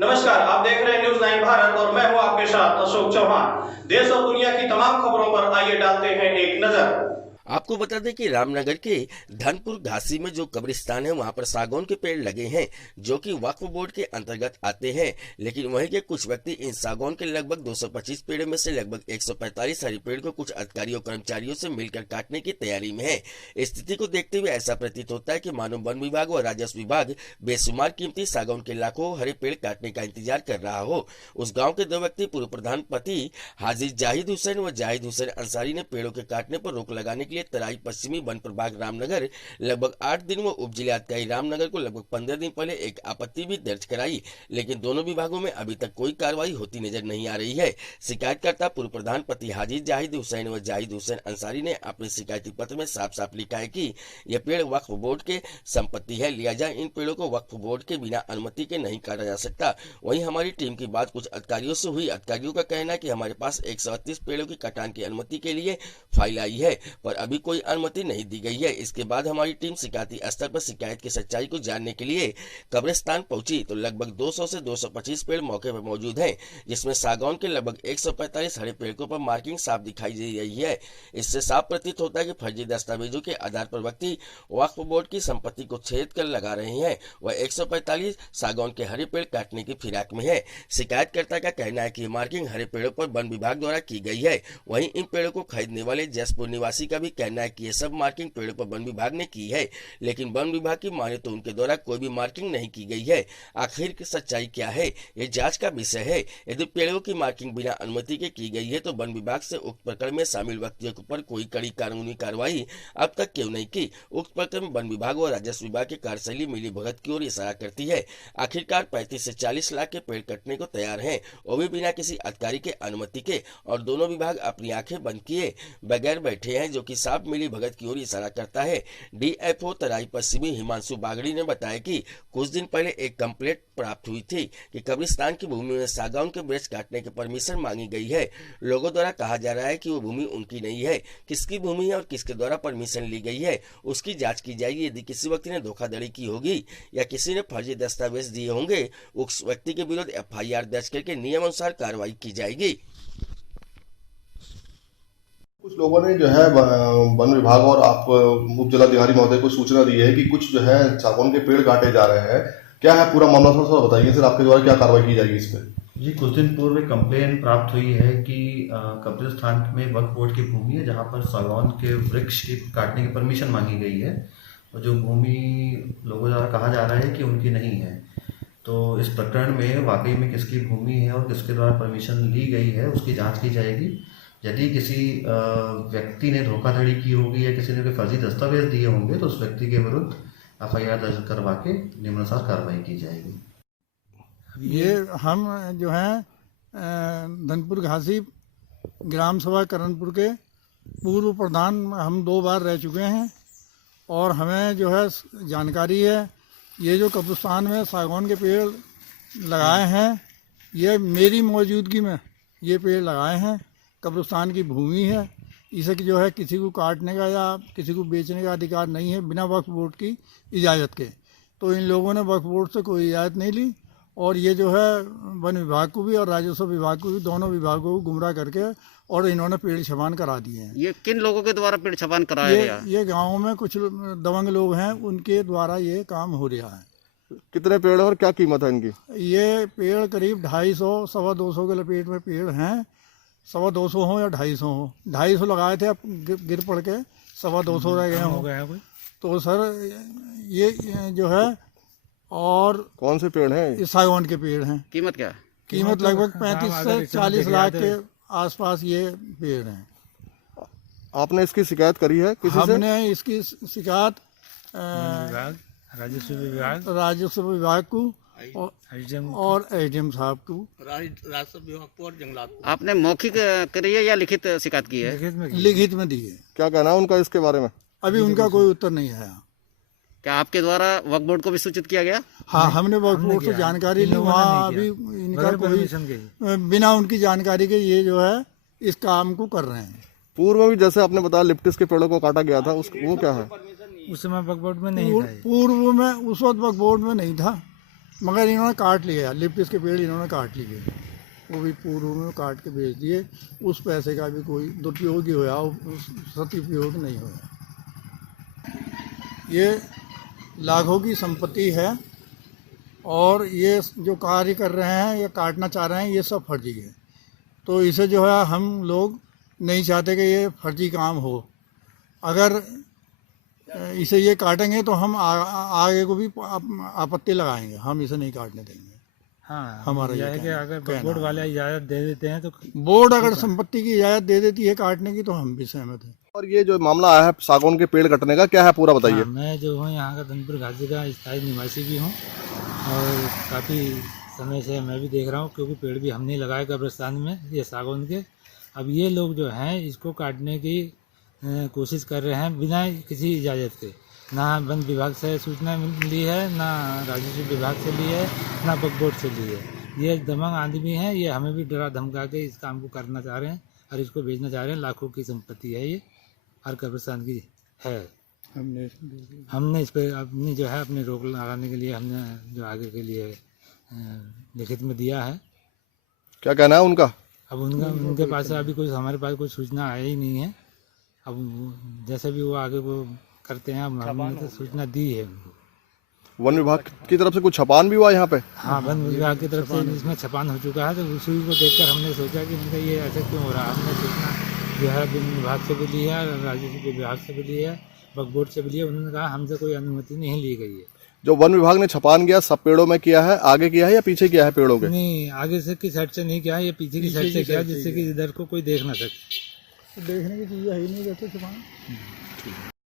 नमस्कार, आप देख रहे हैं न्यूज़ 9 भारत और मैं हूं आपके साथ अशोक चौहान। देश और दुनिया की तमाम खबरों पर आइए डालते हैं एक नजर। आपको बता दें कि रामनगर के धनपुर घासी में जो कब्रिस्तान है वहां पर सागौन के पेड़ लगे हैं जो कि वक्फ बोर्ड के अंतर्गत आते हैं, लेकिन वहीं के कुछ व्यक्ति इन सागौन के लगभग 225 पेड़ों में से लगभग 145 हरे पेड़ को कुछ अधिकारियों कर्मचारियों से मिलकर काटने की तैयारी में है। स्थिति को देखते हुए ऐसा प्रतीत होता है कि मानो वन विभाग व राजस्व विभाग बेशुमार कीमती सागौन के लाखों हरे पेड़ काटने का इंतजार कर रहा हो। उस गाँव के 2 व्यक्ति पूर्व प्रधान पति हाजी जाहिद हुसैन व जाहिद हुसैन अंसारी ने पेड़ों के काटने पर रोक लगाने के लिए तराई पश्चिमी वन प्रभाग रामनगर लगभग 8 दिन व उप जिला अधिकारी रामनगर को लगभग 15 दिन पहले एक आपत्ति भी दर्ज कराई, लेकिन दोनों विभागों में अभी तक कोई कार्रवाई होती नजर नहीं आ रही है। शिकायतकर्ता पूर्व प्रधान पति हाजी जाहिद हुसैन व जाहिद हुसैन अंसारी ने अपने शिकायती पत्र में साफ साफ लिखा है कि यह पेड़ वक्फ बोर्ड के संपत्ति है, लिया जाए इन पेड़ों को वक्फ बोर्ड के बिना अनुमति के नहीं काटा जा सकता। वहीं हमारी टीम की बात कुछ अधिकारियों से हुई। अधिकारियों का कहना है कि हमारे पास 138 पेड़ों की कटान की अनुमति के लिए फाइल आई है पर अभी कोई अनुमति नहीं दी गई है। इसके बाद हमारी टीम शिकायती स्तर पर शिकायत की सच्चाई को जानने के लिए कब्रिस्तान पहुंची तो लगभग 200 से 225 पेड़ मौके पर मौजूद हैं, जिसमें सागौन के लगभग 145 हरे पेड़ों पर मार्किंग साफ दिखाई दे रही है। इससे साफ प्रतीत होता है कि फर्जी दस्तावेजों के आधार पर व्यक्ति वक्फ बोर्ड की संपत्ति को छेद कर लगा रहे हैं। वह 145 सागौन के हरे पेड़ काटने की फिराक में है। शिकायतकर्ता का कहना है कि मार्किंग हरे पेड़ों पर वन विभाग द्वारा की गई है। वहीं इन पेड़ों को खरीदने वाले जसपुर निवासी का भी कहना है कि ये सब मार्किंग पेड़ों पर वन विभाग ने की है, लेकिन वन विभाग की माने तो उनके द्वारा कोई भी मार्किंग नहीं की गई है। आखिर की सच्चाई क्या है, ये जांच का विषय है। यदि पेड़ों की मार्किंग बिना अनुमति के की गई है तो वन विभाग से उक्त प्रकरण में शामिल व्यक्तियों पर कोई कड़ी कानूनी कार्रवाई अब तक क्यों नहीं की। उक्त प्रकरण में वन विभाग और राजस्व विभाग की कार्यशैली मिली भगत की ओर इशारा करती है। आखिरकार 35 से 40 लाख के पेड़ कटने को तैयार हैं, वो भी बिना किसी अधिकारी के अनुमति के, और दोनों विभाग अपनी आंखें बंद किए बगैर बैठे हैं, जो कि साफ मिली भगत की ओर इशारा करता है। डीएफओ तराई पश्चिमी हिमांशु बागड़ी ने बताया कि कुछ दिन पहले एक कंप्लेंट प्राप्त हुई थी कि कब्रिस्तान की भूमि में सागौन के वृक्ष काटने की परमिशन मांगी गई है। लोगों द्वारा कहा जा रहा है कि वो भूमि उनकी नहीं है। किसकी भूमि है और किसके द्वारा परमिशन ली गई है उसकी जांच की जाएगी। यदि किसी व्यक्ति ने धोखाधड़ी की होगी या किसी ने फर्जी दस्तावेज दिए होंगे, उस व्यक्ति के विरुद्ध एफआईआर दर्ज करके नियमानुसार कार्रवाई की जाएगी। कुछ लोगों ने जो है वन विभाग और आप उप जिलाधिकारी महोदय को सूचना दी है कि कुछ जो है सागौन के पेड़ काटे जा रहे हैं। क्या है पूरा मामला, थोड़ा बताइए सर, आपके द्वारा क्या कार्रवाई की जाएगी इस पे? जी, कुछ दिन पूर्व कंप्लेन प्राप्त हुई है कि कब्रिस्तान में वक्फ बोर्ड की भूमि है जहां पर सागौन के वृक्ष की काटने की परमिशन मांगी गई है और जो भूमि लोगों द्वारा कहा जा रहा है कि उनकी नहीं है। तो इस प्रकरण में वाकई में किसकी भूमि है और किसके द्वारा परमिशन ली गई है उसकी जांच की जाएगी। यदि किसी व्यक्ति ने धोखाधड़ी की होगी या किसी ने कोई फर्जी दस्तावेज दिए होंगे तो उस व्यक्ति के विरुद्ध एफआईआर दर्ज करवा के नियमानुसार कार्रवाई की जाएगी। ये हम जो हैं धनपुर घासी ग्राम सभा करणपुर के पूर्व प्रधान हम 2 बार रह चुके हैं और हमें जो है जानकारी है ये जो कब्रिस्तान में सागौन के पेड़ लगाए हैं ये मेरी मौजूदगी में ये पेड़ लगाए हैं। कब्रिस्तान की भूमि है, इसे जो है किसी को काटने का या किसी को बेचने का अधिकार नहीं है बिना वक्फ बोर्ड की इजाज़त के। तो इन लोगों ने वक्फ बोर्ड से कोई इजाज़त नहीं ली और ये जो है वन विभाग को भी और राजस्व विभाग को भी, दोनों विभागों को गुमराह करके और इन्होंने पेड़ छपान करा दिए हैं। ये किन लोगों के द्वारा पेड़ छपान कराया गया? ये गाँव में कुछ दबंग लोग हैं, उनके द्वारा ये काम हो रहा है। कितने पेड़ और क्या कीमत है इनकी? ये पेड़ करीब 250 सवा 200 के लपेट में पेड़ हैं। 225 हो या 250 हो। 250 लगाए थे, अब गिर पड़ के 225 रह गए हों। तो सर ये जो है और कौन से पेड़ हैं? सागौन के पेड़ हैं। कीमत क्या? कीमत लगभग 35 से 40 लाख के आसपास ये पेड़ हैं। आपने इसकी शिकायत करी है किसी से? हमने इसकी शिकायत राजस्व विभाग को और एसडीएम साहब को, राजस्व विभाग को और जंगलात। आपने मौखिक करी है या लिखित शिकायत की है? लिखित में दी है। क्या कहना है उनका इसके बारे में? अभी उनका कोई उत्तर नहीं है। क्या आपके द्वारा वक्फ बोर्ड को भी सूचित किया गया? हाँ, हमने वक्फ बोर्ड से जानकारी ली। वहाँ अभी इनका कोई बिना उनकी जानकारी के ये जो है इस काम को कर रहे हैं। पूर्व में भी जैसे आपने बताया लिप्टिस के पेड़ों को काटा गया था, वो क्या है? उस समय वक्फ बोर्ड में नहीं था। पूर्व में उस वक्त वक्फ बोर्ड में नहीं था। मगर इन्होंने काट लिया, लिप्टिस के पेड़ इन्होंने काट लिए, वो भी पूर्व में काट के बेच दिए। उस पैसे का भी कोई दुरुपयोग ही होया, सदुपयोग नहीं होया। ये लाखों की संपत्ति है और ये जो कार्य कर रहे हैं या काटना चाह रहे हैं ये सब फर्जी है। तो इसे जो है हम लोग नहीं चाहते कि ये फर्जी काम हो। अगर इसे ये काटेंगे तो हम आगे को भी आपत्ति लगाएंगे, हम इसे नहीं काटने देंगे। हाँ, हमारा यह है कि अगर बोर्ड वाले इजाज़त दे देते हैं तो बोर्ड अगर संपत्ति की इजाज़त दे देती है काटने की तो हम भी सहमत हैं। और ये जो मामला आया है सागौन के पेड़ कटने का, क्या है पूरा बताइए। हाँ, मैं जो हूँ यहाँ का धनपुर घासी का स्थायी निवासी भी हूँ और काफ़ी समय से मैं भी देख रहा हूँ, क्योंकि पेड़ भी हमने लगाए कब्रिस्तान में ये सागौन के। अब ये लोग जो हैं इसको काटने की कोशिश कर रहे हैं बिना किसी इजाज़त के। ना वन विभाग से सूचना मिली है, ना राजस्व विभाग से ली है, ना वक्फ बोर्ड से ली है। ये दमंग आदमी हैं, ये हमें भी डरा धमका के इस काम को करना चाह रहे हैं और इसको बेचना चाह रहे हैं। लाखों की संपत्ति है ये और कब्रिस्तान की है। हमने इस पर अपनी जो है अपनी रोक लगाने के लिए हमने जो आगे के लिए लिखित में दिया है। क्या कहना है उनका? अब उनके पास से अभी कोई हमारे पास कोई सूचना आया ही नहीं है। अब जैसे भी वो आगे वो करते हैं हमने तो सूचना दी है उनको। वन विभाग की तरफ से कुछ छपान भी हुआ यहाँ पे? हाँ, वन विभाग की तरफ से इसमें छपान हो चुका है। तो उसी को देखकर हमने सोचा कि मतलब ये ऐसा क्यों हो रहा है। हमने सूचना जो है वन विभाग से भी ली है, राजस्व विभाग से भी ली है, वक्फ बोर्ड से भी ली है। उन्होंने कहा हमसे कोई अनुमति नहीं ली गई है। जो वन विभाग ने छपान किया सब पेड़ों में किया है, आगे किया है या पीछे किया है पेड़ों के? नहीं, आगे से की साइड से नहीं किया है, ये पीछे की साइड से किया, जिससे कि इधर को कोई देख ना सके। देखने की चीज़ है ही नहीं, जैसे छुपाना।